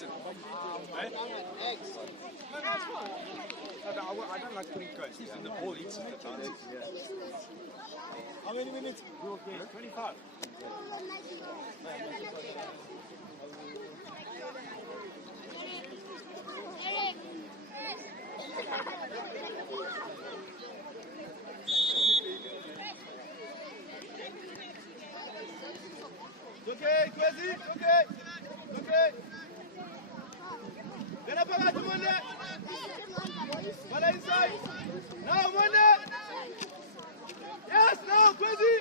decent. Right? I don't like putting coats, and the ball eats it. How many minutes? 25. Okay, Kwesi, okay. Okay. Get up on that, Monday. Ball inside. Now, Monday. Yes, now, Kwesi.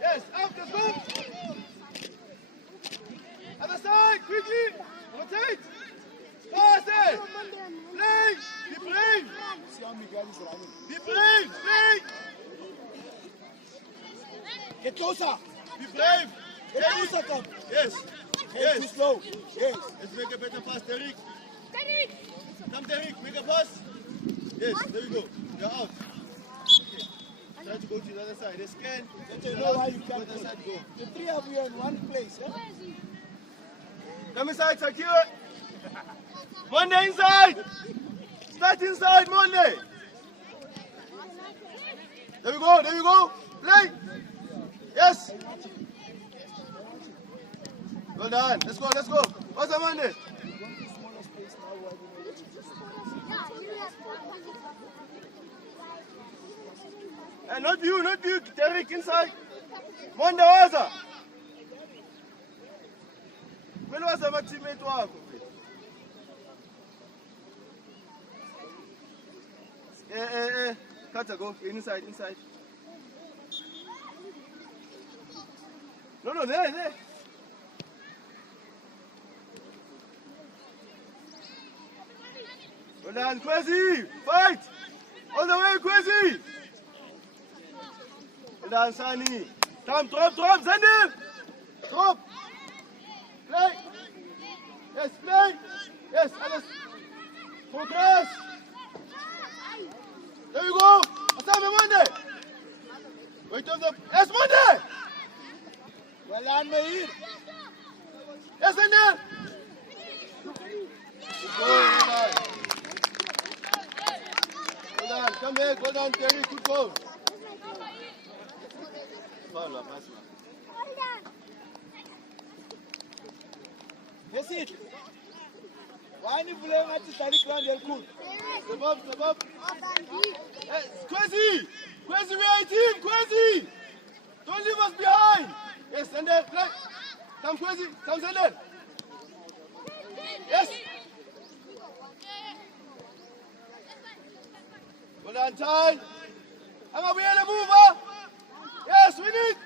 Yes, up, let's go. Other side, quickly. Rotate. Pass it. Play. Be playing. See how Miguel is running. Be playing. Play. Get closer. Be brave. Get closer, come. Yes. Hey, too slow. Yes. Let's make a better pass, Derek. Come, Derek, make a pass. Yes, there you go. You're out. Okay. Try to go to the other side. They scan. You know why you can't go. go. The three of you are in one place. Eh? Come inside, Sakira. Monday inside. Start inside, Monday. There we go. There you go. Play. Yes. Well done. Let's go. Let's go. What's the Monday? And not you, Derek inside. Monday waza. When was my teammate walk? Kata, go inside. No, there. Well done, Kwesi! Fight! All the way, Kwesi! Well done, Sani. Come, drop, send him! Drop! Play! Yes, play! Yes, Alice! Progress! There you go! Asame Monday! Wait of the... Yes, Monday! Well done, Mahir. Yes, send him! Well done, come here, go down, Terry, good goal. That's it. Why are you playing at the study ground? You're cool. Step up. Hey, Kwesi, we are a team, Kwesi. Don't leave us behind. Yes, send it, play. Come, Kwesi, come, send it. Yes. Well done, Ty. I'm going to move, huh? Yes, we need.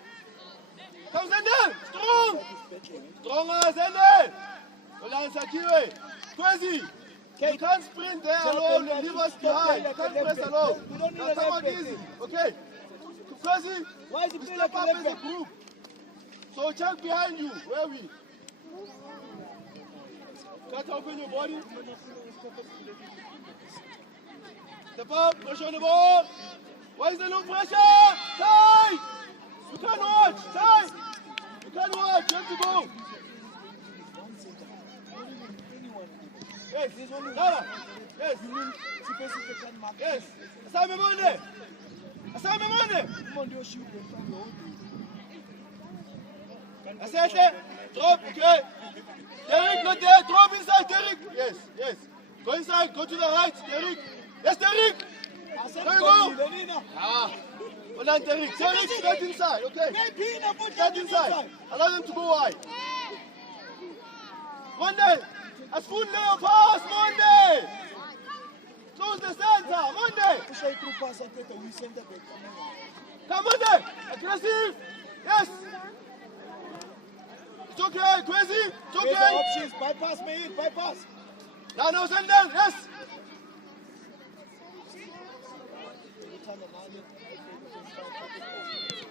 Come, send it. Strong. Stronger, send it. Well done, Sakire. Kwesi, you can't sprint there alone and leave us behind. You can't press alone. That's somewhat easy. Okay. Kwesi, step up as a group. So check behind you. Where are we? Cut open your body. Step up, pressure on the ball. Why is there no pressure? Time! You can't watch. Time! You can't watch. You have to go. Yes, this one. Nada. Yes. Yes. Asame Monday. Asante. Drop. Okay. Derek, not there. Drop inside, Derek. Yes. Go inside. Go to the right, Derek. Yes, Derek. There you go. Well done, Derek. Derek, straight inside. Okay. Straight inside. Allow them to go wide. Monday. A full layer pass, Monday. Close the center, Monday. Come, Monday. Aggressive. Yes. It's okay, Kwesi. It's okay. Options. Bypass, Mahir. Bypass. No, send them. Yes.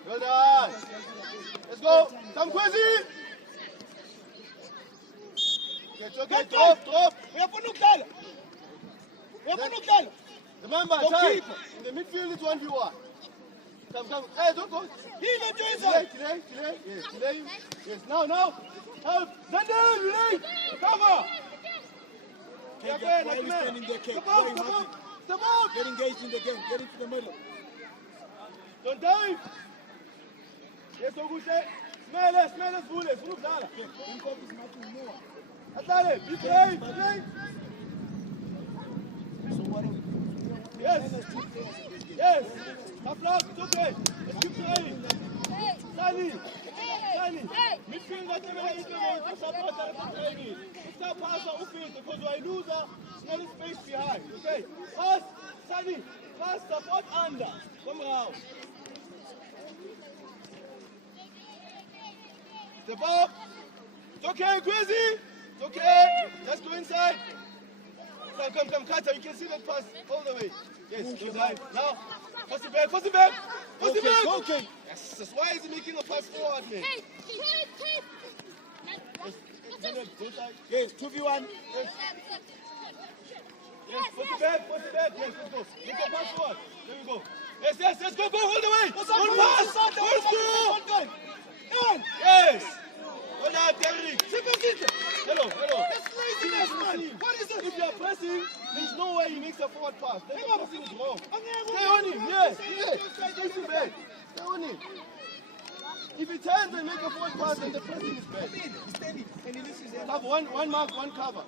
Well done. Let's go. Come, Kwesi. It's okay. Drop. Remember, time. In the midfield, it's 1v1. Come. Hey, don't go. He no joins us. Delay. Yes, delay. Yes, now. Help. Send him. Get Why that, why you standing there, Kate? Step Why out, you step happy? out, step out. Get engaged in the game. Get into the middle. Don't dive. Yes, so good. Smell us, Vule. Smooth down. Think of is nothing more. Atlale, be brave, brave. So what are we doing? Yes. Let's keep playing in this game. Yes. Tough luck. It's okay. Let's keep trying. Sani. Midfield that never hit the ball. Support that training. If that pass or upfield, because we're a loser, smell the space behind. Okay. Pass. Sani. Pass, support under. Come around. Step up. It's okay, crazy. It's okay. Let's go inside. Come, Kata. You can see that pass all the way. Yes, go dive. Now, pass it back. Okay. Yes, why is he making a pass forward, man? Yes, 2v1. Yes, pass it back. Yes, let's go. Make a pass forward. There we go. Yes, let's go all the way. One pass. One score. Yes. Well done, Derrick. Hello. That's laziness, man. What is it? If you are pressing, there's no way he makes a forward pass. Then the passing is wrong. Stay on him, yes. Stay too bad. Stay on him. If he turns and makes a forward pass, then the pressing is bad. He's standing and he lifts his hand. Cover, one mark, one cover.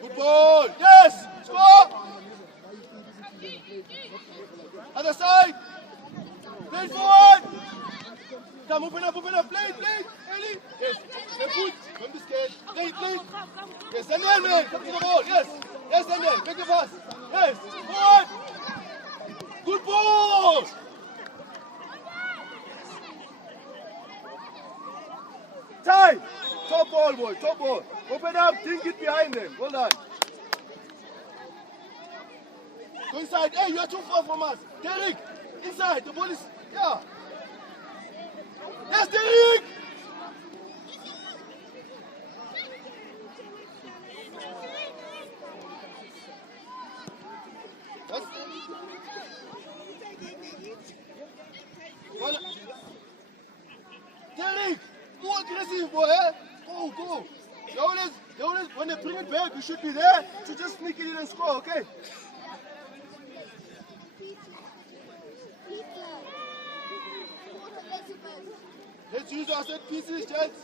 Good ball. Yes. Score. Other side. Play forward. Come, open up. Play. Early. Yes. Stay good. Don't be scared. Play. Yes, Daniel, man. Come to the ball. Yes, Daniel. Make the pass. Yes. Forward. Good ball. Time. Top ball, boy. Top ball. Open up. Think it behind them. Well done. Go inside. Hey, you are too far from us. Derrick, inside. The ball is... Yeah. Yes, Derrick! Yes. Well, Derrick, go aggressive, boy. Eh? Go. You always, when they bring it back, you should be there to just sneak it in and score, okay? Let's use our set pieces, gents.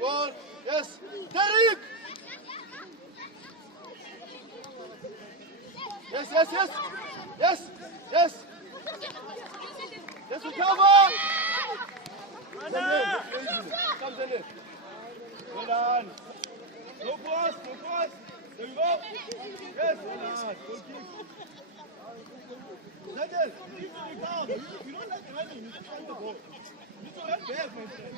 Ball, yes. Derrick! Yes. Let's recover! Come, Daniel. Well done. Go cross. There you go. Yes, well done. Go kick. Daniel, if you recover, you don't like running, you just run the ball. You need to run back, my friend.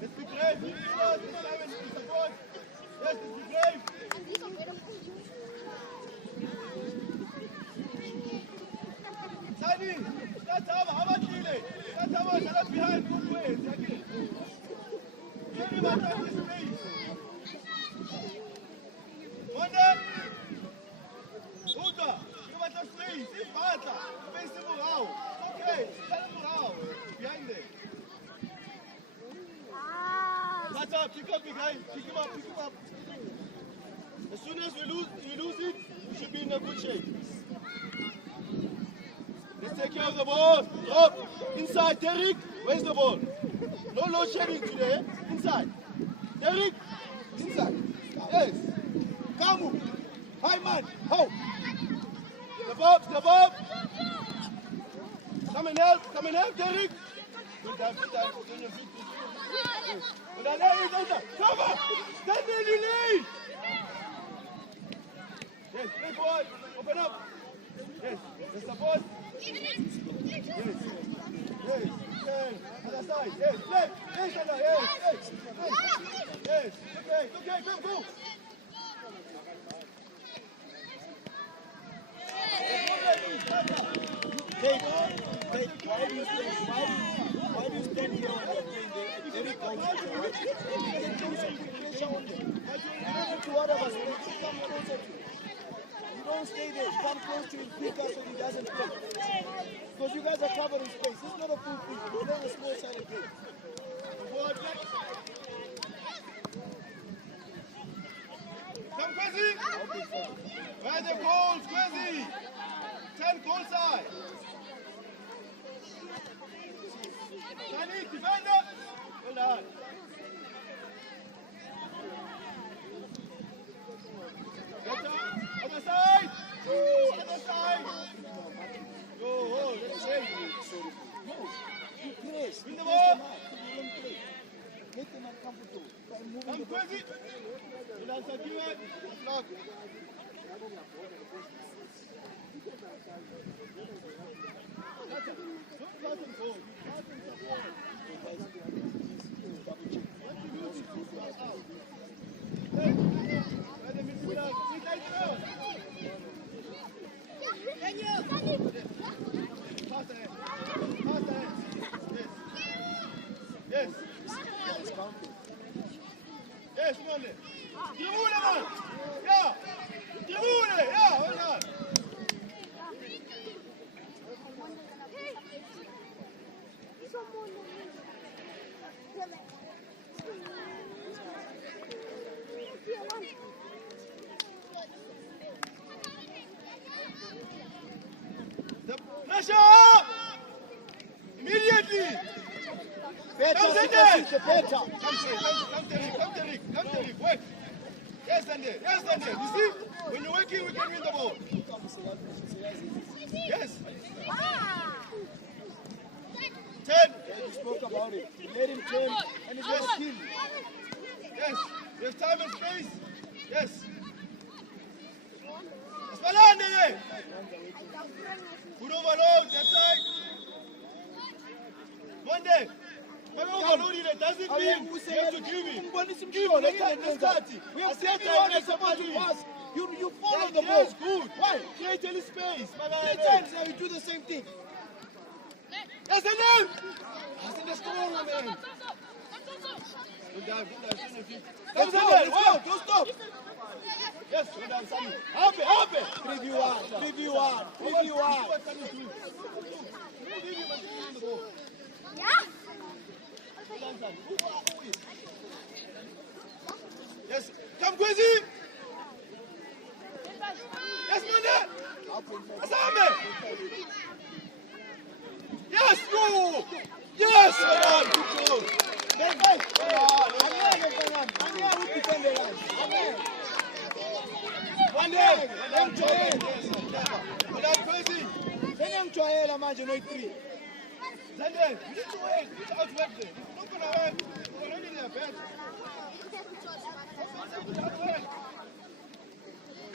Let's be brave. Let's support. Yes, let's be brave. Sani, start behind, good way. Give him a practice space. Wanda, Uta, give him a space. If Bata, face him around. Okay, stand him around. Behind there. Bata, pick up behind. Pick him up. As soon as we lose it, we should be in a good shape. Let's take care of the ball. Drop. Inside, Derrick. Where's the ball? No load shedding today. Inside. Derrick. Inside. Yes. Kamu. High man. How? Step up. Come and help, Derrick. Good time. Cover. Stand there, you lead. Yes, play forward. Open up. Yes. Let's support. Yes. Other side. Yes. Left. Yes. Okay. Come, go. Hey, why do you stand here and they're playing the very counter? You can do some quick pressure on them. You don't need to worry about it. Come closer to you. You don't Don't stay there. Come close to him quicker so he doesn't play. Because you guys are covering space. It's not a full pitch. It's not a small sided play. Come, Kwesi! Where are the goals, Kwesi? 10 goal side. Shani, defender! Well done. Other side! Other side! Go, oh, let's say. No, you press. Win the You ball. press them out. You don't play. Make them uncomfortable. By moving Come, the ball. Kwesi! Well done, Sakiwa. Block. Don't pass and go. Pass and support. Double check. What you do is you pass out. Hey, where the midfielder? Sit right down. Pass ahead. Pass ahead. Yes. Yes. Yes, Mane. Tribune, man. Ja. Tribune, ja, well done. The pressure! Immediately! Better, Come, better, Sende! better. Come, Derek, work! Yes, Sende, yes, Sende. You see, when you're working, we can win the ball. Yes. 10. You spoke about it. You let him turn and he's going to kill you. Yes. There's time and space. Yes. Espalande! Good overload, that side. Monday. When we overload it, doesn't mean you have to give it. We have said that we're supposed to pass. You follow the ball. Yes, good. Why? Create any space. Many times now you do the same thing. Yes, and then. He's in the strong man. Good down. Let's go, let's go. Don't stop. Yes, well done, Sammy. Up it. 3v1, 3v1, 3v1. Yes, come, Kwesi. Yes, Mane. Asame. Yes, you. Yes, well done. Good goal. Mchoela manje no 3. Zenden, you need to wait. You need to outwork them. If you're not going to win, you're already in their bed.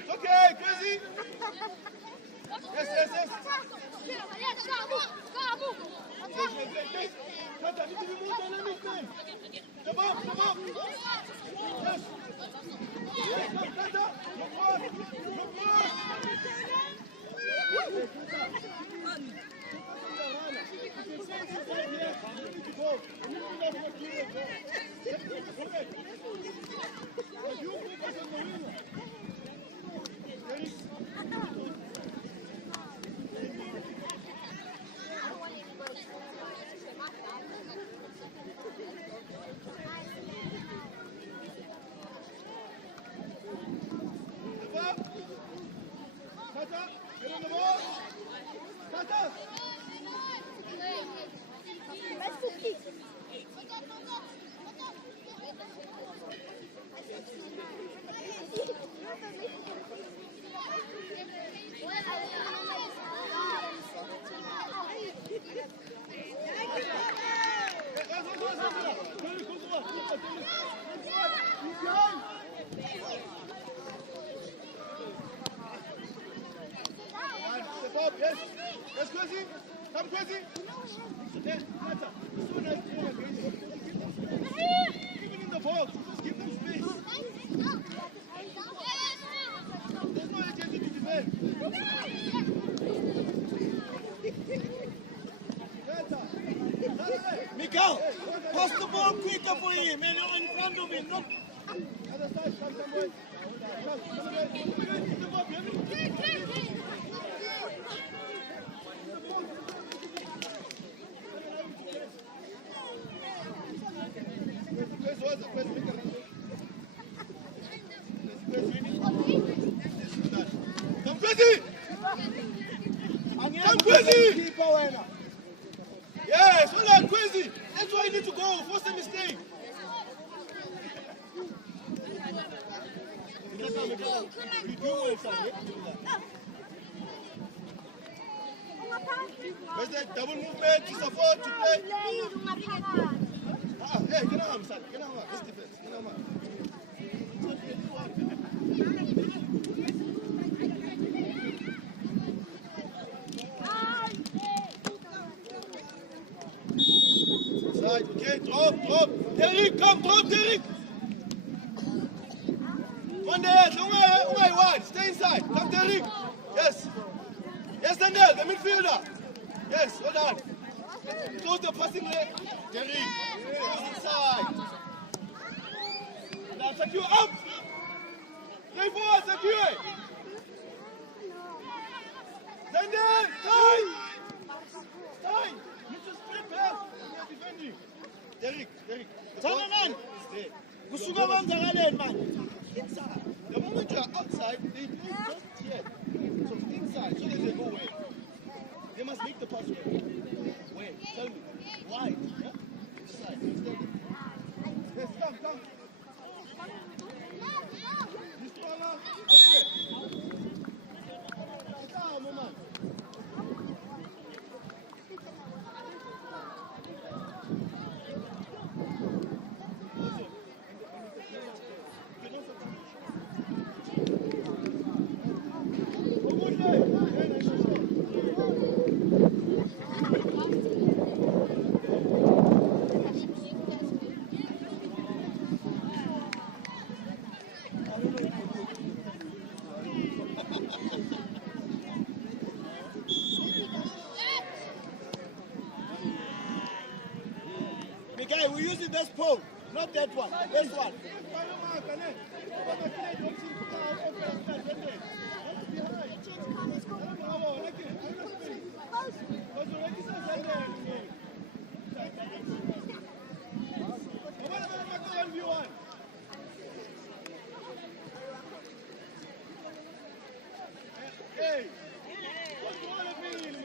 Okay, Kwesi. Yes, yes, yes. Kata, need to be more dynamic then. Come up, come up. Yes. Yes, Kata. Look forward. Look forward. Kata, get on the ball. Kata. Yes, yes, Kwesi. Come, Kwesi. Yes, Kata. So nice to play against you. Even in the box, just give them space. There's no urgency to defend. Mikael, pass the ball quicker for him and you're in front of him. Not Other side, come, boy. Come, get the ball. Kwesi! Come, Kwesi! Yes, hold on, Kwesi! That's why you need to go. Force the mistake. Where's that double movement to support, to play? Hey, get on, son. Get on, this defense. Get on. Side, okay, drop. Derek, come, drop, Derek. One there, long way wide. Stay inside. Come, Derek. Yes. Yes, Daniel, the midfielder. Yes, hold on. Close the passing leg. Derek, goes inside. Now, secure up. Play forward, secure. Daniel, time. You just split pass. You are defending. Derek. Turn man. Kusuka kwenzakaleni man. Inside. The moment you are outside, they play just here. So inside, so they go away. They must make the pass away. Where? Tell me. Wide. Yeah? Inside. Yes, come. You stronger. Come, man. Miguel, we're using this pole, not that one. This one. Hey, what's wrong with me?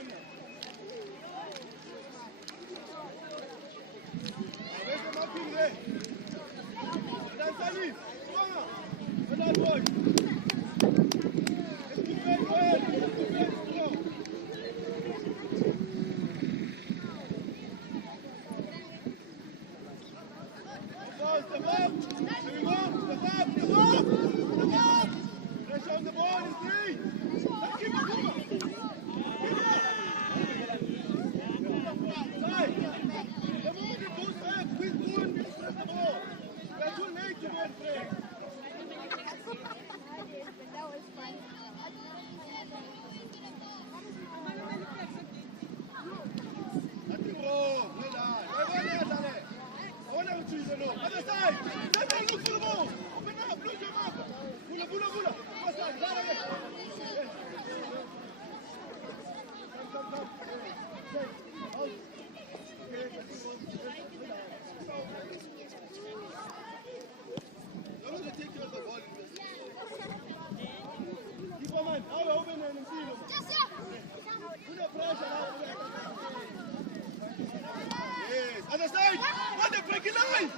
Other side! What the breaking line!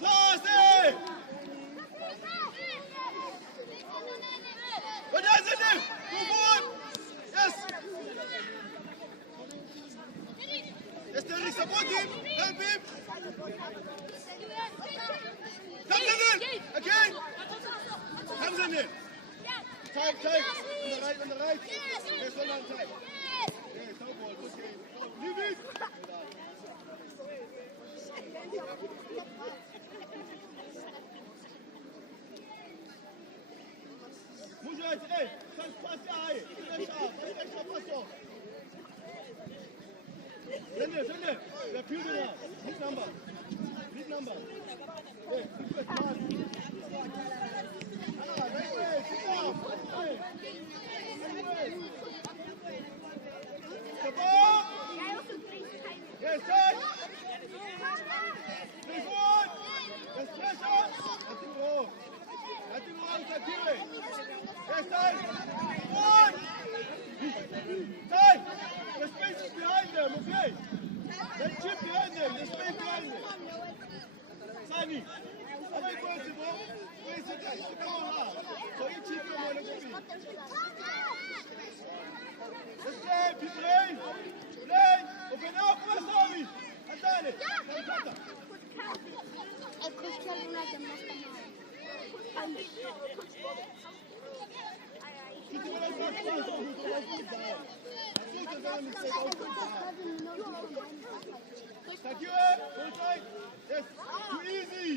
Pass it! What does it do? Go forward! Yes! Yes, Terry, support him! Help him! Comes in! Again! Comes in! Tight! On the right! Yes, hold on tight! Yes, no ball, okay. Leave it! Move right, hey! Pass high! Pass off! Send it! They're building up. Big number. Hey, pass. Right way, sit down. Hey. The ball! Yes, sir! Stay forward! Yes, pressure! Nothing wrong, Sakire! Yes, time. One. Time. The space is behind them, okay? That chip behind them, the space behind them. Sunny. How many points you got? Where is it? Come on now. So you chip them on the screen. Let's play, people. Play. Open up. Come on, Tommy. Andale. Thank you, full time. Yes, too easy.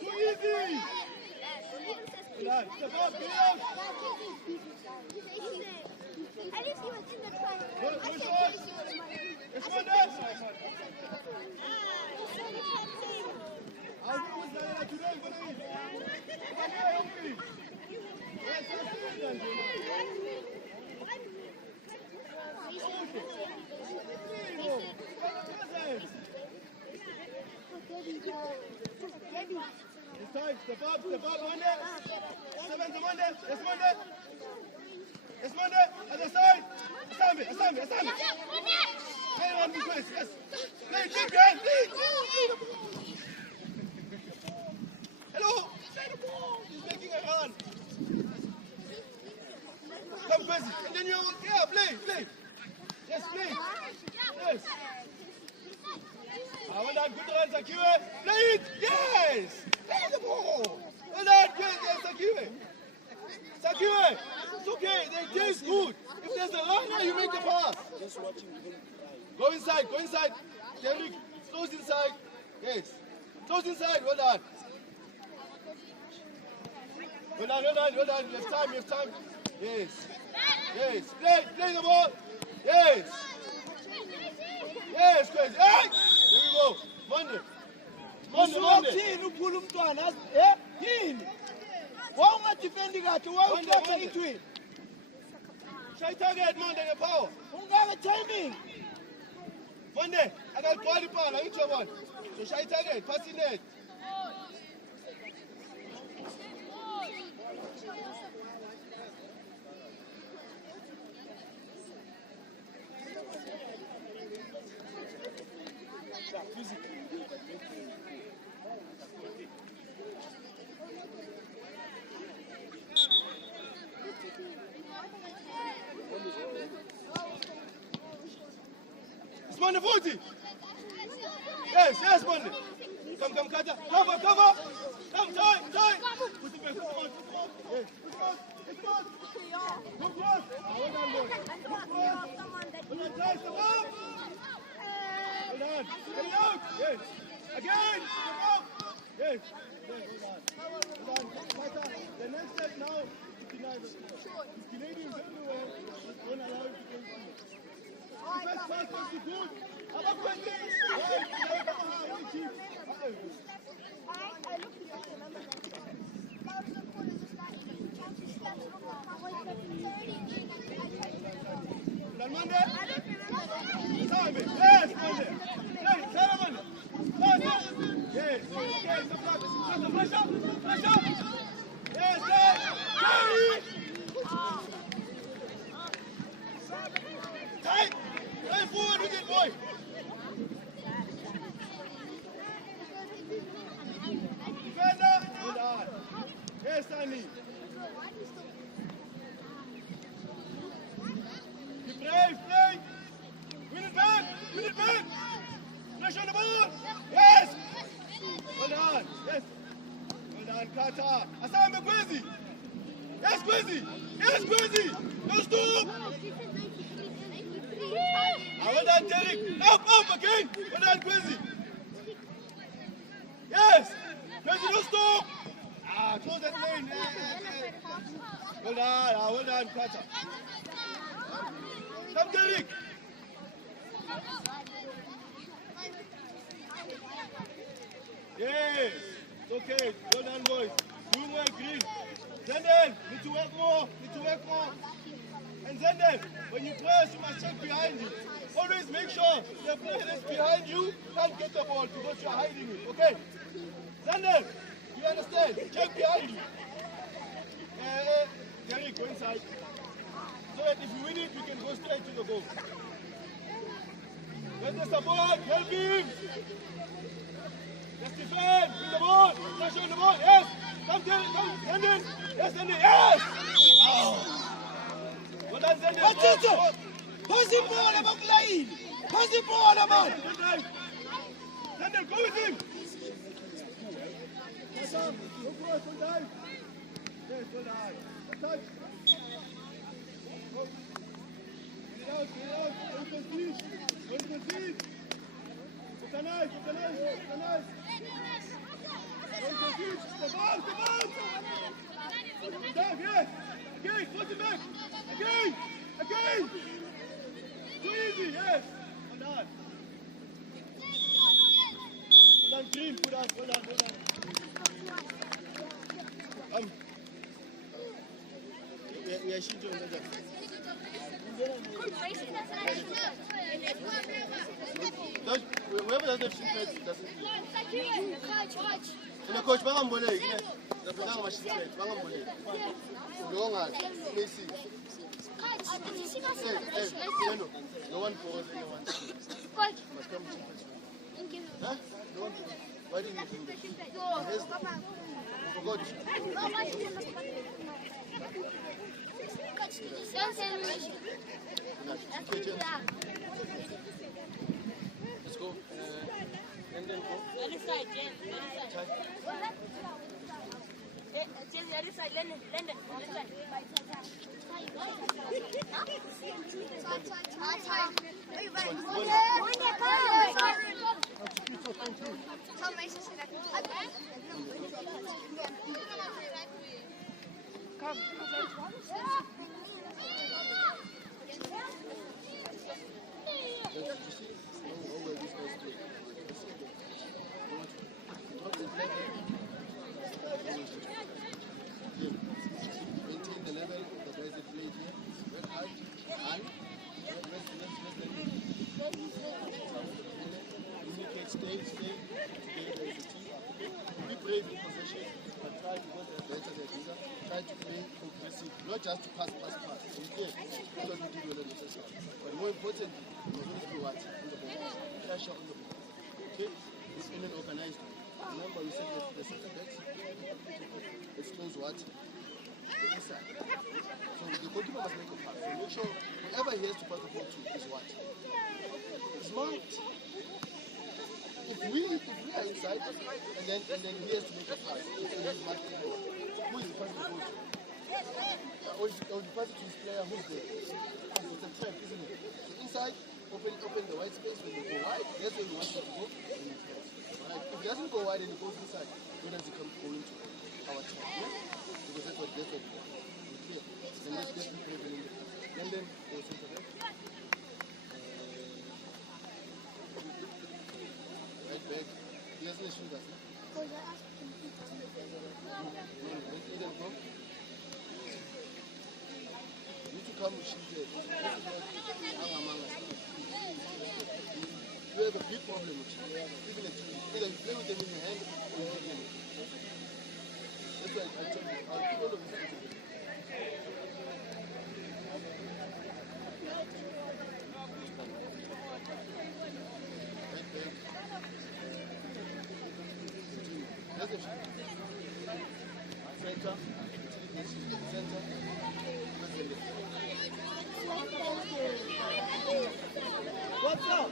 Too easy. Step up, get out. At least he was in the front. Go short. Yes, one there. I'll do this now, like you don't believe. Come here, help me. Yes, that's it, it's time, step up, Monday. Seven to Monday, yes, Monday. Yes, Monday, other side. Asambe. Play on the place, yes. Play, keep behind, lead. Hello, inside the ball. He's making a run. Come, Kwesi. And then play. Yes, play. Yes. Well done, good run, Sakiwe. Play it, yes. Play the ball. Well done, Sakiwe. Sakiwe, it's okay, they taste good. If there's a runner, you make the pass. Just watching him. Go inside. Derek, close inside. Yes. Close inside, well done. Well done. You have time. Yes. Play the ball. Yes, Kwesi. Hey! There we go. Monday. Uthini uphula umntwana? Yini? Wawungadefendi kahle, wawuthatha ithwini. Try target, Monday, the power. Ungaka timing. Monday, I got quality power, I each one. So try target, pass in it. It's Monday 40. Yes, Monday. Come, Kata. Cover. Come, time. Put the best. Come on. Yes. It's on. Come close. Hold on, boy. Hold on, try. Step up. Hold on. Get it out. Yes. Again. Step up. Yes. Hold on. Kata. The next step now is Canadians everywhere. Don't allow it to go through. The best pass is good. How about Kwesi? Done Monday? Time it. Yes, Monday. Yes, tell him Monday. Yes. Okay, some pressure. Yes, Carry. Tight. Play forward with it, boy. Defender. Hold on. Yes, Annie. Play. Win it back. Flash on the ball. Yes. Well done. Yes. Well done, Kata. Asambe Kwesi. Yes, Kwesi. No stop. Well done, Derek. Up again. Well done, Kwesi. Yes. Kwesi, no stop. Close that lane. Well done, Kata. Come, Derek. Yes. Okay. Well done, boys. Doing well, Green. Zenden, need to work more. And Zenden, when you press, you must check behind you. Always make sure the player that's behind you can't get the ball because you're hiding it. Okay? Zenden, you understand? Check behind you. Derek, go inside. So that if you win it, we can go straight to the goal. Where's the support? Help him! Let's defend! Win the ball! Pressure on the ball! Yes! Come, Derek! Come! Send in! Yes, send in! Yes! Oh. Well done, send in! What's it? Pussy ball, I'm playing! Pussy ball, man! Send in! Go with him! Yes, go for it, full time! Yes, full time! Touch! Go! Get it out, get it out! Don't concede! Don't concede! It's a nice, it's a nice, it's a nice! Don't concede! Step out, step out! Stop, yes! Again, force it back! Again! Again! Too easy, yes! Hold on! Hold on, team, hold on, hold on, hold on! We are shooting on that. Whoever doesn't have shooting doesn't. And the coach, Bangambole, the Paganga machine plate, Bangambole. Long as, Messi. Hey, no one pause, anyone. Must come to huh? No one. Why didn't you do this? Forgot. Let's go. And then go. Other side, Jen. Other side. Jen, the other side. Lend it. Other side. Maintain the level of the guys that played here. Work hard. Communicate, stay together as a team. Be brave in possession, but try to go better than either. Try to play progressive, not just to pass. Instead, because we did well in the session. But more importantly, we must always be what? On the ball. Pressure on the ball. Okay? It's in an organized way. Remember, we said that the center backs expose what? The inside. So the goalkeeper must make a pass. So make sure whoever he has to pass the ball to is what? Smart. If we are inside and then he has to make a pass, it's a smart player. Who is the pass the ball to? Or you pass it to his player who's there? It's a trap, isn't it? So inside, open the white space. When you go wide, that's where you want it to go. Right. If it doesn't go wide and it goes inside, where does it come into our trap? Yeah? Because that's what we want. Okay. And let's just be prevalent. And then go center back. Right back. He doesn't shoot us. No, let them go. You need to come with shoot there. You have a big problem with you. Even if you play with them in your hand or you give them. That's why I tell you, I'll do all of this. Right back. That's the shoot. Center. Center. What's up?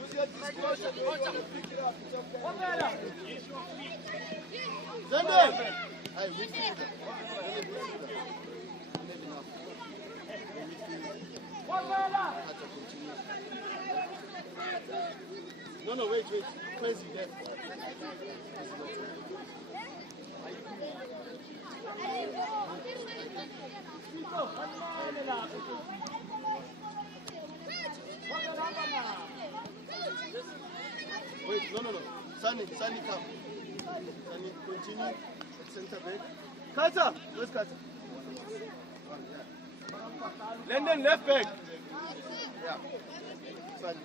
Use your discretion. Pick it up. Send it. Hey, midfielder. No, wait. Crazy death. Wait, no. Sunny, come. Sunny, continue at center back. Carter, where's Carter? London left back. Yeah. Sunny,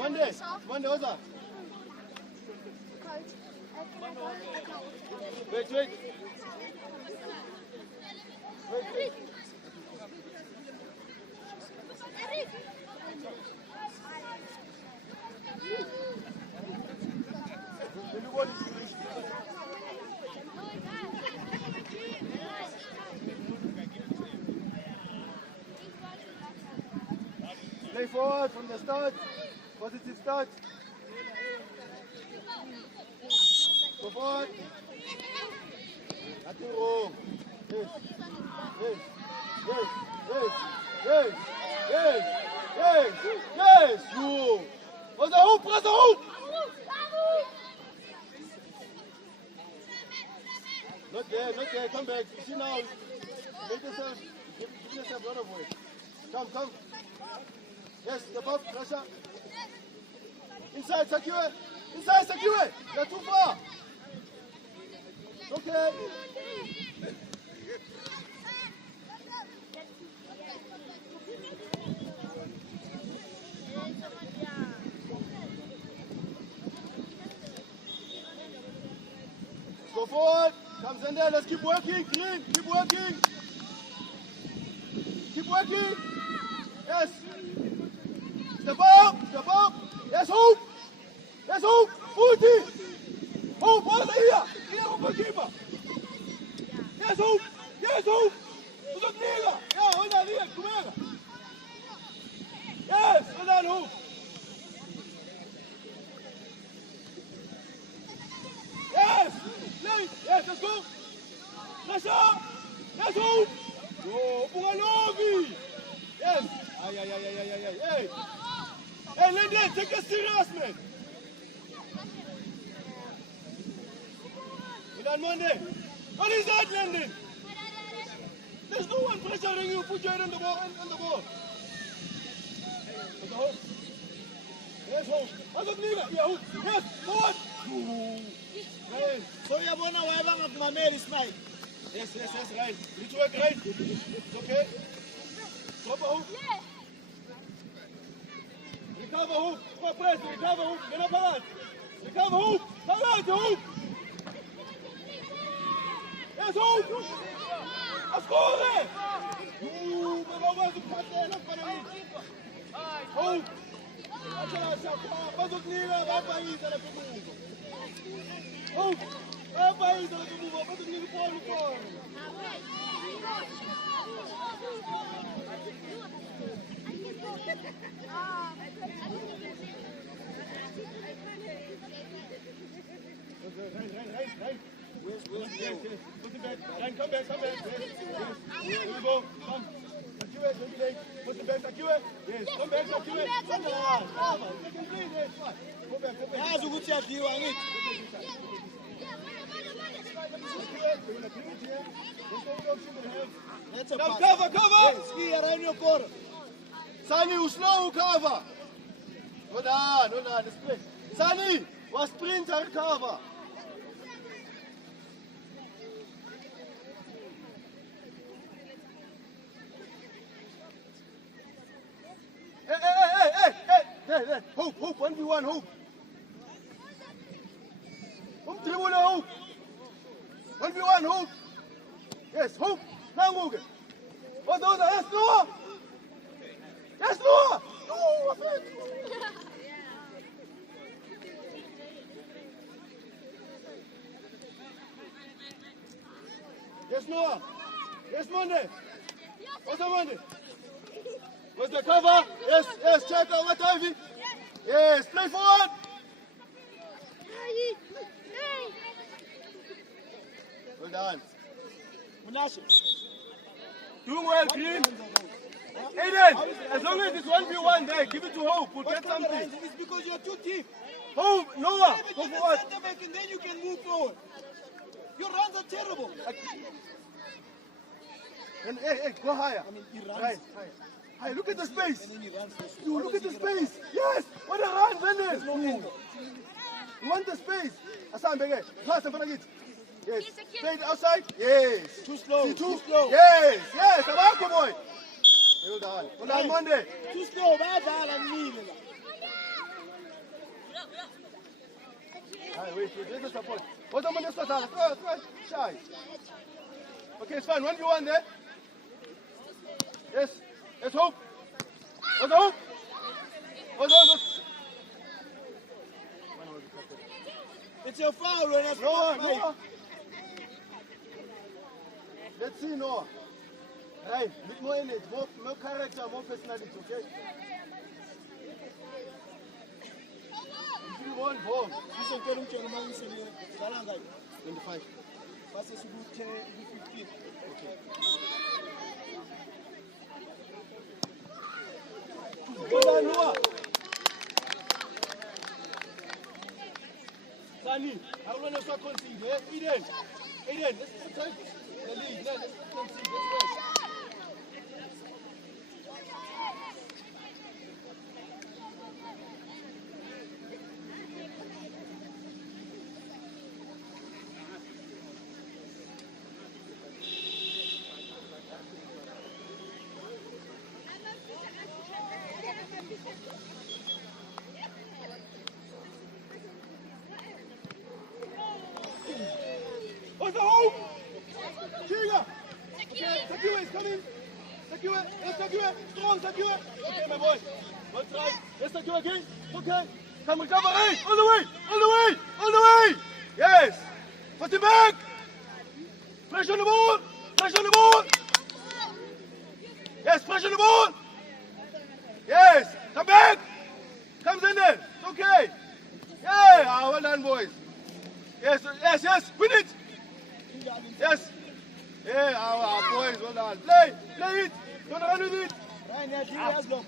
Monday, what's that? Wait. Wait. Play forward from the start. Positive start. Go forward. Nothing wrong. Yes. You. What's the hoop? What's the hoop? Not there. Come back. You see now. Make yourself. Give yourself a lot of weight. Come. Yes, step up, pressure. Inside, secure. You're too far. Okay. Go forward. Comes in there. Let's keep working. Clean. Keep working. Yes. Step up. Yes, hoop. 40. Hoop, what is here? Here, hoop, keeper. Yes, hoop. Who's up here? Yeah, hold on here. Come here. Yes, hold on, hoop. Yes, let's go. Pressure. Yes, hoop. Go, Bugalovi. Yes. Ay. Hey, Lyndon, take it serious, man. Good on Monday. What is that, Lyndon? There's no one pressuring you. Put your head on the ball. Yes, hold. Yes, forward. Right. So you want to have my man is right. Yes, right. Reach work, right? It's okay. Drop a hoop. Recover hoop. Go press. Recover hoop. Get up on. Recover hoop. Come out the hoop. Yes, hoop. A score there. But I wasn't put there. Look for the hoop. Hoop. Right. Yes. Put it back. Ryan, come back. Yes. Here we go. Come. Put the back. Yes. Come back. Come on. Go back. Yazi ukuthi yadliwa ngithi. That's a Cover. Ski around your corner. Sani, slow cover. Hold on. Sprint. Sani, was sprinter cover. Hey. Hoop. 1v1, hoop. Dribble, hoop. 1v1, hoop. Yes, hoop. Now move it. What those are? Yes, Noah. No, Yes, Noah. Yes, Monday. What's the Monday? What's the cover? Yes, check out what Ivy. Yes, play forward. Well done. Doing well, Green. Aiden, as long as it's 1v1 there, give it to Hope. We'll get something. It's because you're too deep. Hope, Noah, go forward. Center back and then you can move forward. Your runs are terrible. And hey, go higher. I mean, he runs. Right, higher. Hey, look at the space. And then he runs for You look at the space. Yes, what a run, Bennett. You want the space. Asambege, pass in front of it. Yes. Straight outside. Yes. Too slow. See, Too slow. Yes. Tabako boy. Well done. Monday. Too slow. Bad, and mean. Wait, there's the support. What's the money? Shy. Okay, it's fine. 1v1 there. Yes. Let's hope. What's the hope? What's It's your foul when it's Noah. Let's see, Noah. Hey, need more energy, more character, more personality, okay? If you want ball, This is getting to the man in Salanga. 25. Passes to 10, 15. Okay. Well done, Noah. Sani, I don't want to start conceding, eh? Eden, let's try the lead. Let's concede, let's rest. What's the hope? Chiga! Okay, Sakura is coming. Sakura, yes, Sakura. Strong, Sakura. Okay, my boy. Let's try. Yes, Sakura again. Okay. Come, recover. Hey, all the way. Yes. Put him back. Pressure on the ball. Yes, pressure on the ball. Yes, come back. Comes in there. It's okay. Yeah, well done, boys. Yes, win it. Yes. Yeah, our boys, well done. Play it. Don't run with it. Ryan, yeah, 3 years long.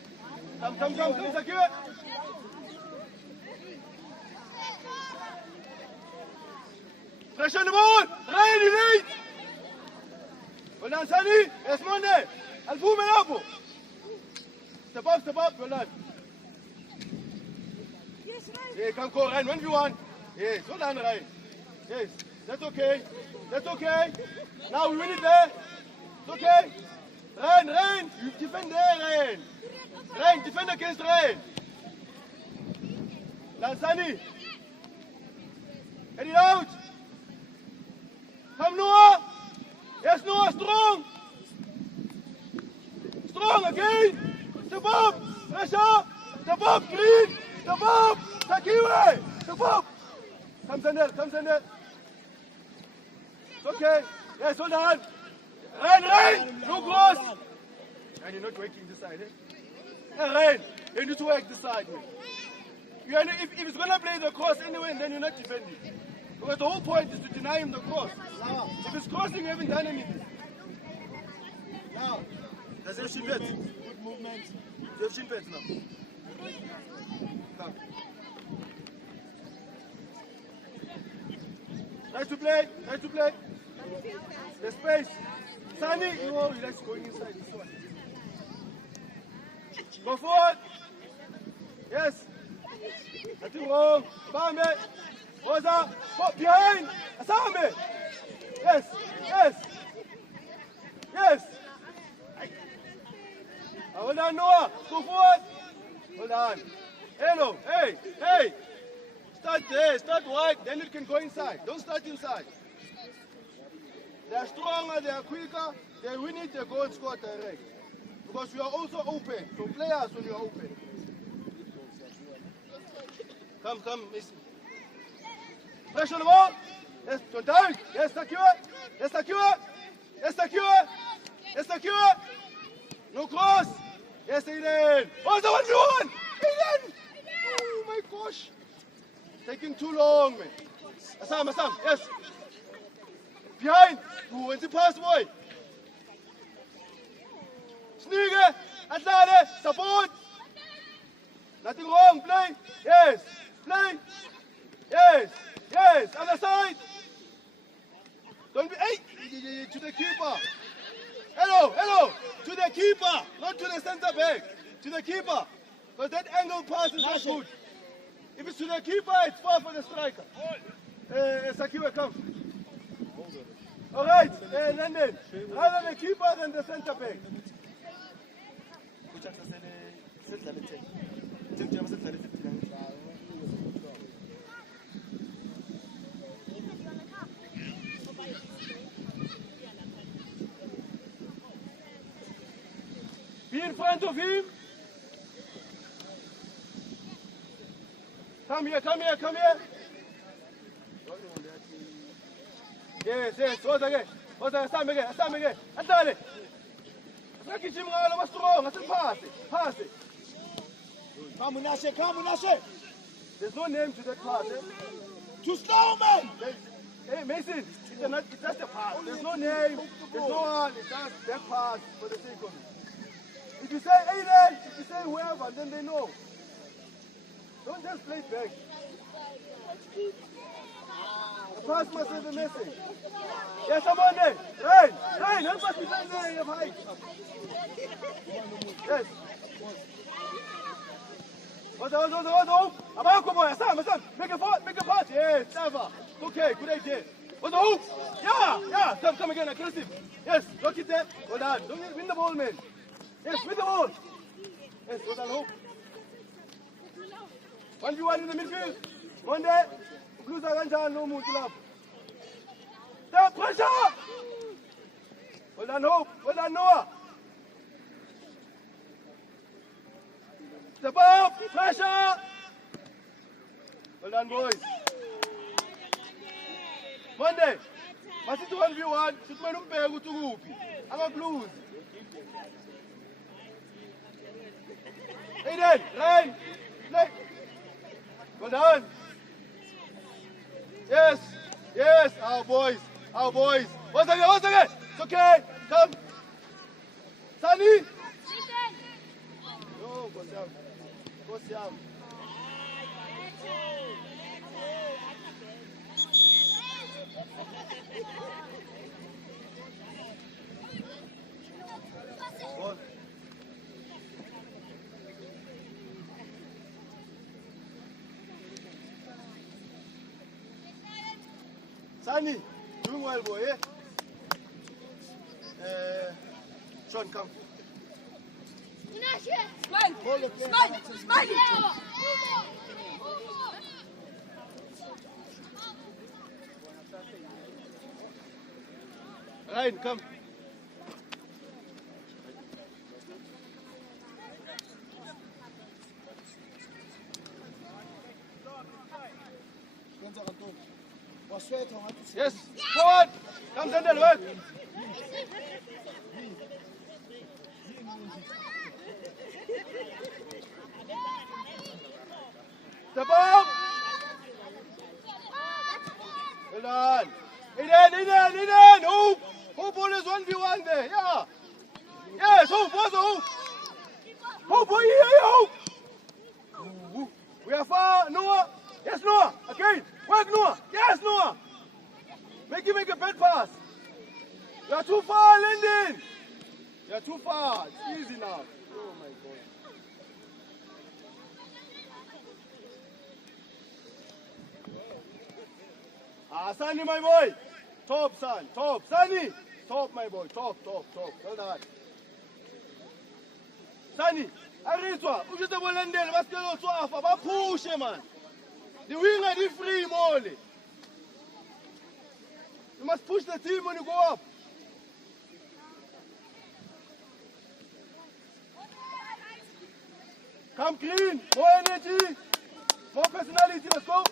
Come, Sakura. Pressure on the ball. Ryan, late. Well done, Sani. Yes, Monday. Alfume hapo. Step up. Well done. Yes, right. Yeah, come go, Ryan. 1v1. Yes, well done, Ryan. Yes, that's okay. Now we win it there. It's okay. Ryan, you defend there, Ryan. Ryan, defend against Ryan. Lansani. Head it out. Come, Noah. Yes, Noah, strong. Strong again. Step up. Pressure. Step up, Green. Step up. Takiwe. Step up. Come, Sandel. Okay. Yes, hold on. Ryan. No cross. And you're not working this side, eh? Hey, Ryan, you need to work this side, man. If he's going to play the cross anyway, then you're not defending. Because the whole point is to deny him the cross. If he's crossing, you haven't done anything. Now, Does he have shin pads? good movement. You have shin pads now. Come. Nice to play. The space. Sani, no, he likes going inside. This one. Go forward. Yes. Nothing wrong. Bame. Rosa. Behind. Asame. Yes. Hold on, Noah. Go forward. Hold on. Hello. Hey. Start there. Start wide. Then you can go inside. Don't start inside. They are stronger. They are quicker. They win it. They go and score direct. Because we are also open. So play us when you are open. Come, Messi. Pressure on the ball. Yes, don't die. Yes, secure. No cross. Yes, Eden. Oh, it's a 1v1. Eden. Oh my gosh. Taking too long, man. Assam. Yes. Behind. Who wants the pass, boy? Sneaker. Atlante. Support. Nothing wrong. Play. Yes. Other side. Don't be. Hey. To the keeper. Hello. To the keeper. Not to the center back. To the keeper. Because that angle pass is not good. If it's to the keeper, it's far for the striker. Sakiwa, come. All right, London. Rather the keeper than the center back. front of him. Come here, come here, come here. Yes, yes, once again. Once again, stand again, stand again. Andale. Make it strong, pass it, pass it. Come Munashe, come Munashe. There's no name to that pass. Eh? Too slow, man. Hey, Mason, it's just a pass. There's no name, there's no one. It's just that pass for the sake of it. If you say Aiden, if you say whoever, then they know. Don't just play back. The pass must have a message. Yes, I'm on there. Rain, Rain, help us defend there. You have height. Yes. What's up? Make a part. Yes, never. Okay, good idea. What's up? Yeah. Come again, aggressive. Yes, lock it there. Well done. Don't win the ball, man. Yes, win the ball. Yes, well done, Hope. 1v1 in the midfield. One day. Blues are going no move to love. Stop, pressure! Well done, Hope. Well done, Noah. Step up, pressure! Well done, boys. Monday. Masithi 1v1, sikumele umbheke ukuthi ukuphi. Angabluzi. Aiden, Rain, play. Well done. Yes, our boys. Once again. It's okay. Come. Sunny. No, go Siam. Ball. Sunny, doing well, boy, eh? Sean, come. Smile. Ryan, come. Yes, forward. Come, Zendel, work. Step up. Well done. Eden. Hope on is 1v1 there. Yeah. Yes, Hope. What's the Hope? Hope, Hope. We are far. Noah. Yes, Noah. Again. Work, Noah. Yes, Noah. Make a bad pass. You are too far, Lyndon. You are too far. It's easy now. Oh, my God. Sunny, my boy. Top, son. Top. Sunny. Top, my boy. Top. Well done. Sunny. Arizwa. Ujute bolendele. Baskelo swafa. Ba push, man. The winger is free, Molly. You must push the team when you go up. Come clean. More energy. More personality. Let's go.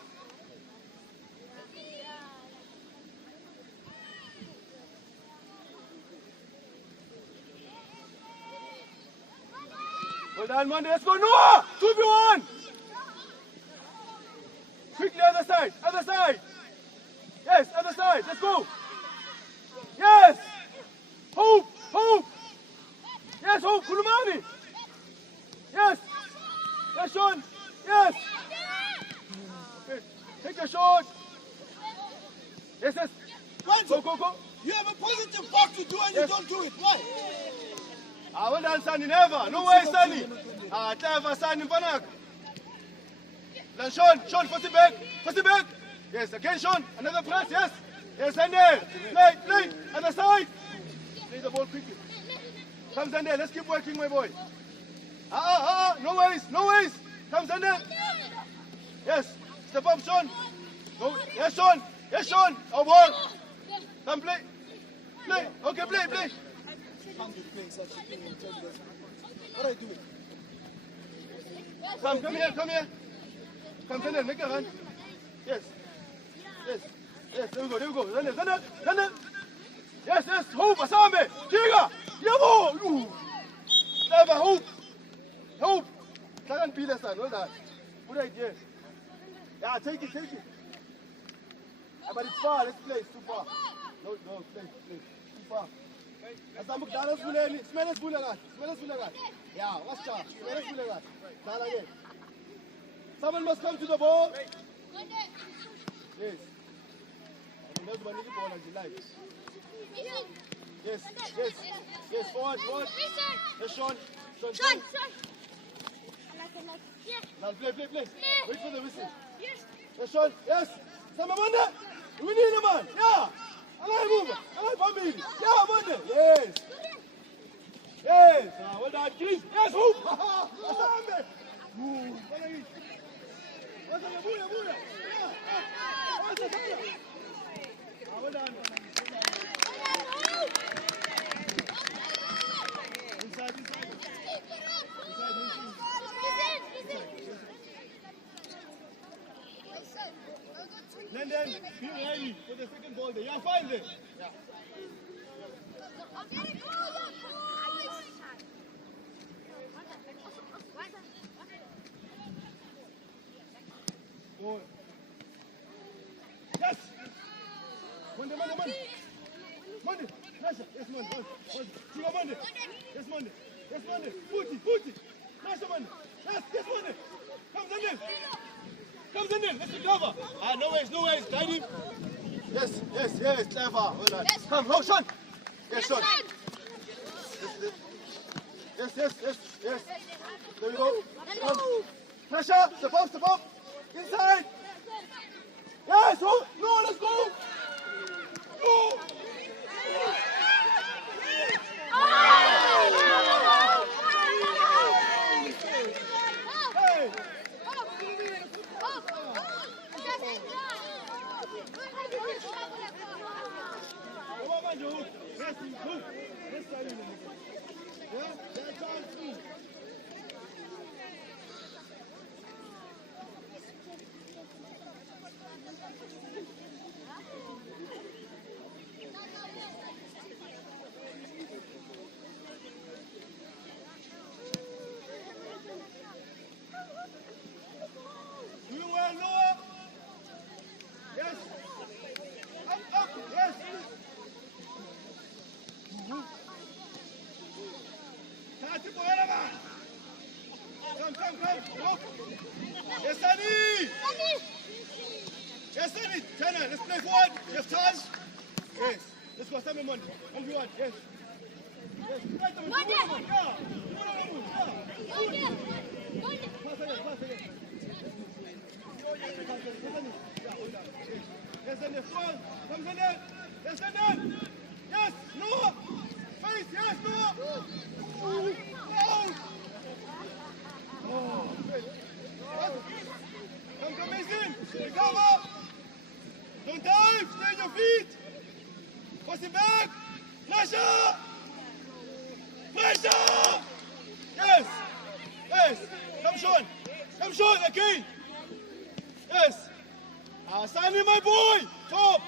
Well done, Monday. Let's go, Noah! 2v1! Quickly, other side. Yes, other side. Let's go. Yes! Hope! Yes, Hope! Kulumani! Yes! Yes, Sean! Yes! Okay. Take a shot! Yes! Go! You have a positive part to do and you don't do it. Why? Well done, Sunny. Never. No way, Sunny. Never, Sunny. Banak. Then Sean, first it back. Yes, again, Sean. Another press, yes. Yes, Zendel. Play. Other side. Play the ball quickly. Come, Zendel. Let's keep working, my boy. No ways. Come, Zendel. Yes. Step up, Sean. Go. Yes, Sean. Our ball. Come, play. Okay, play. Can't be playing such a thing in terms of What are you doing? Come here. Come, send it, make a run. Yes. There we go. Send it. Yes, hoop, Asame. Giga. Yabo. Never hoop. Second Peter, son, well done. Good idea. Yeah, take it. But it's far, let's play, it's too far. No, play. Too far. Asam McDonald's bullet. Smell us bullet. Yeah, watch out. Smell us bullet. Down again. Someone must come to the ball. Yes. That's one ball on the line. Yes, forward. Yes, Sean. Now play. Wait for the whistle. Yes, Sean. Yes. Someone on there. We need a man. Yeah. Move. Family. Yeah, man. Yes. Well done, Chris. Yes, hoop. Asame. What's on the Buddha? What's the color? Well done. Inside. London, be ready for the second ball there. Yeah, find it. Yeah. Goal. Yes. Monday. Monday. Pressure. Yes, Monday. Chico Monday. Yes, Monday. Put. Pressure Monday. Yes, Monday. Comes in. Let's recover. No ways. Guide him. Yes. Clever. Well done. Yes. Come, go, Sean. Yes, Sean. Yes. There we go. Come. Pressure. Step up. Inside. Yes. No, let's go. Go. Hey. Doing well, Noah. Yes. Up. Yes. Come. Yes, Danny. Tanner, let's play forward. Yes, Taj. Yes. Let's go, Simon Monday. 1v1. Yes. Pass again. Yes, Danny. Come, Danny. Yes, Danny. Yes, Noah. Face. Yes, Noah. Come, Mason. Recover. Don't dive. Stay on your feet. Pass it back. Pressure. Yes. Come, Sean. Okay. Yes. Sunny, my boy. Top.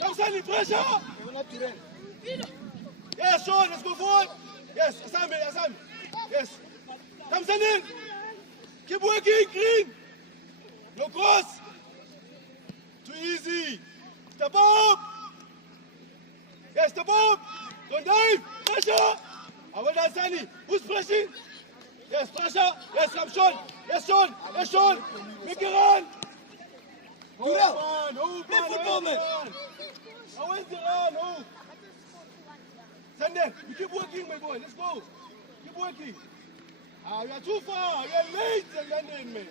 Come, Sunny. Pressure. Yes, Sean. Let's go forward. Yes, Asam. Yes. Come, Sunny. Keep working. Green. No cross. Too easy. Step up. Yes, step up. Don't dive. Pressure. Well done, Sunny. Who's pressing? Yes, pressure. Yes, come, Sean. Yes, Sean. Make it run. Hold on. Play football, man. Where's the run? Sunday, you keep working, my boy. Let's go. Keep working. You are too far. You are late, London, man.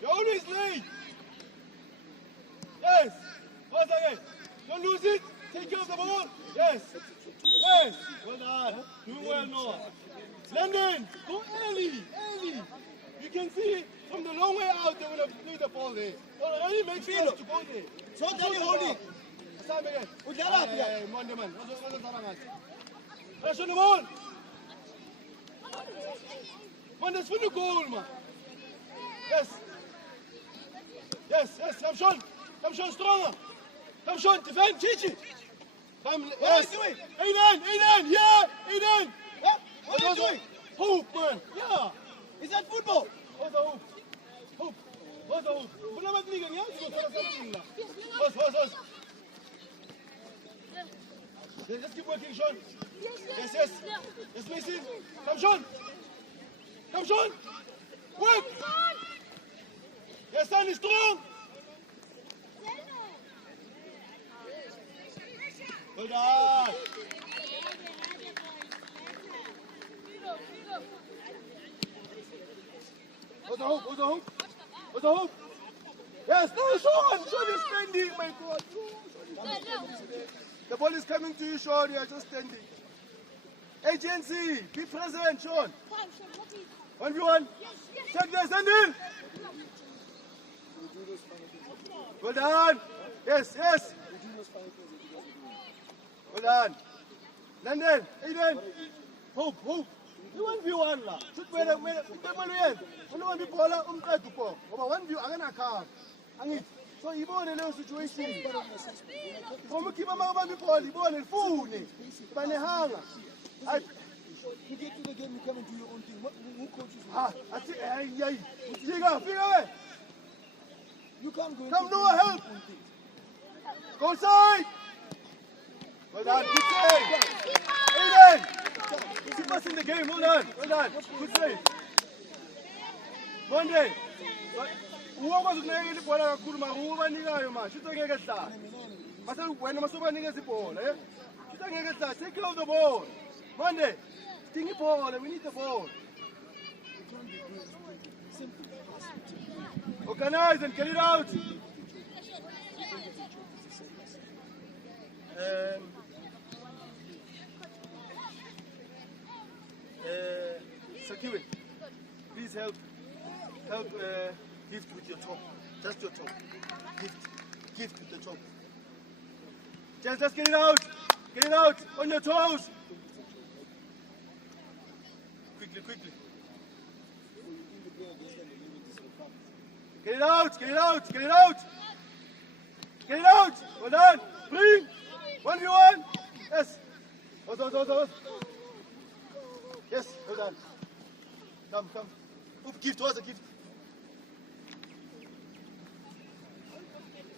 You're always late. Yes. Once again. Don't lose it. Take care of the ball. Yes. Well done. Doing well, Noah. London, go early. You can see from the long way out they're going to play the ball there. Already makes sense to go there. So tell you hold it. Asam again. Udala pia. Monday man. Pressure on the ball. Man, that's for the goal, man. Yes. Yes, yes, come Sean. Come Sean, stronger. Come Sean, defend, Chichi. Come, yes. Aiden, yeah, Aiden. What are you doing? Hoop, man. Yeah. Is that football? What's the hoop? Hoop. What's the hoop? Wala magligan yan. Horse. Let's keep working, Sean. Yes. Yes, Mason. Come, Sean. Work. Yes, son is strong. Well done. What's the hoop? Yes, no, Sean is standing, my God. The ball is coming to you, Sean. You are just standing. Agency, be present, Sean. 1v1. Check this, stand in. Well done. Yes. Well done. London, Aiden. Hope. You 1v1 la. Shoot where yan. Ano 1v bola umqedwe po. Ngoba 1v akanakha. Angithi. So ibone leyo situation. Uma khiba mabambi bola ibone lifune. Banehanga. You get to the game, you come and do your own thing. Who coaches you? Athi fika we. You can't go Come into Noah, help. your own thing. Go side. Well done. Good save. Aiden. Keep us in the game. Well done. Good save. Monday. Uwakwazi ukunakekela ibhola kakhulu mara ubanikayo manje. Shuthi angeke sidlale. Mase wena masobanikeza ibhola, eh? Shuthi angeke sidlale. Take care of the ball. Monday. Sting ibhola. We need the ball. Organize and get it out. Sakiri, please help Gift with your top. Just your top. Gift with the top. Just get it out. Get it out on your toes. Quickly. Get it out. Well done. Bring. 1v1. Yes. Hold. Yes, well done. Come. Oop, gift, what's a gift?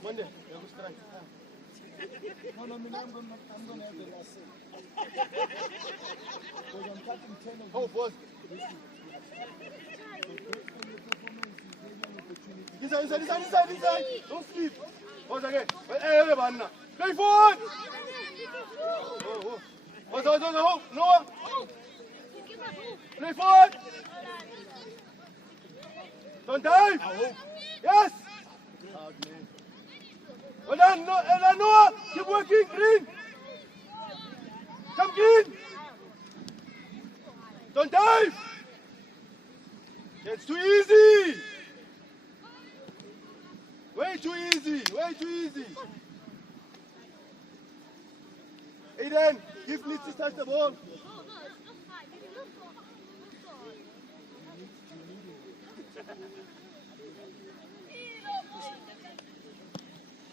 Monday, you're good strike. No, I'm going to have the last say. Because I'm cutting 10 of Oh, boss. Inside. Don't sleep. Once again. Hey, Banna. Play forward. Oh. Noah. Play forward. Don't dive. Yes. Well done, Noah. Keep working. Green. Come Green. Don't dive. It's too easy. Way too easy. Aiden, Gift needs to touch the ball.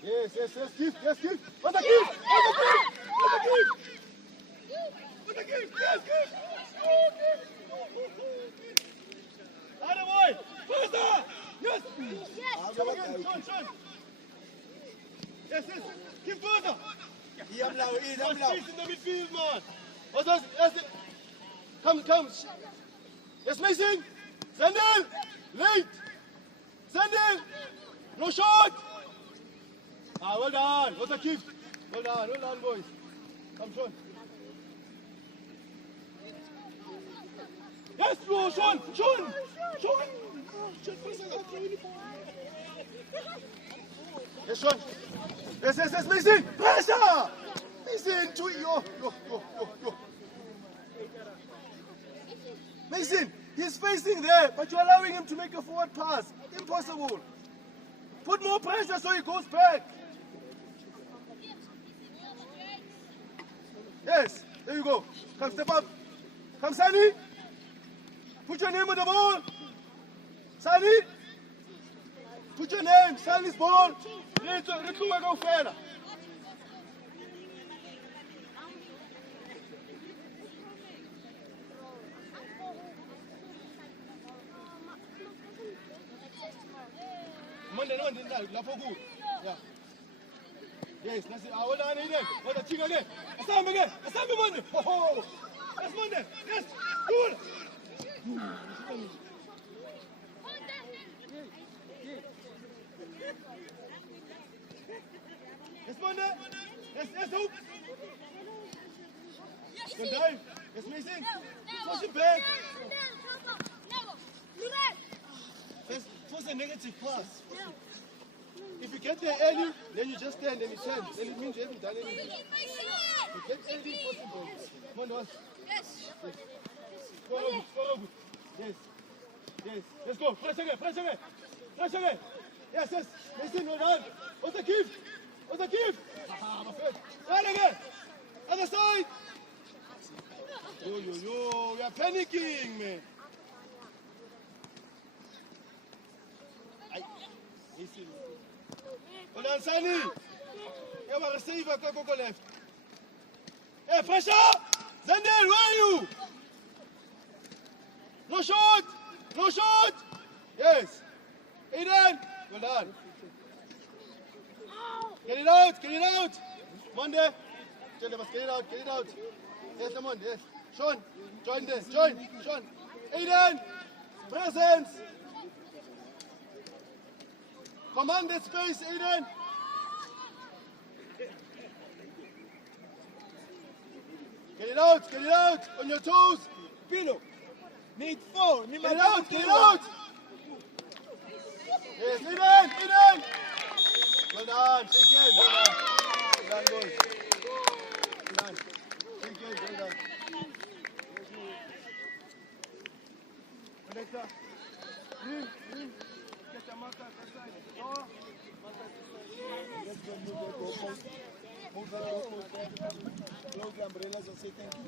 Yes, Gift. What's the gift? Yes, Gift. Other boy. Faster. Yes. Come again, Sean. Yes. Keep further. I'm loud. Space in the midfield, man. Yes. Come. Yes, Mason. Sandel. Late. Sandel. No shot. Well done. What's the gift? Well done, boys. Come, Sean. Yes, bro, Sean. Yes, Sean. Yes, Mason. Pressure. Mason, to yo. Mason, he's facing there, but you're allowing him to make a forward pass. Impossible. Put more pressure so he goes back. Yes, there you go. Come, step up. Come, Sunny. Put your name on the ball. Sally. Put your name. Sally's ball. Let's go further. Monday, no, lapho good. Yeah. Yes, that's it. Hold on, Eden. Hold the chicken again. Asam again. Asam Monday. Oh, that's Monday. Yes. Good. Yes, Monday. Yes, hoop. Good dive. Yes, Mason. Push it back. First a negative pass. If you get there early, then you just stand and you turn. Then it means you haven't done anything. You get early, possible. Come on, Ross. Yes. Score over. Yes. Let's go. Press again. Yes. Mason, well done. What's the gift? Ah, my friend. Right again. Other side. Yo. We are panicking, man. Mason. Well done, Sunny. You have a receiver, go left. Hey, pressure! Zandel, where are you? No shot! Yes. Aiden, well done. Get it out. Monday. Tell them, get it out. Yes, come on, yes. Sean, join there. Sean. Aiden, presence. Command that space, Aiden. Get it out. On your toes. Pino. Need 4. Get it out. Yes, Aiden. Well done. Take care. Well done, boys. Well done. Take care. Well done. Alexa. Get the marker aside. Let's go move the goalpost. Move the goalpost back. Close the umbrellas and say thank you.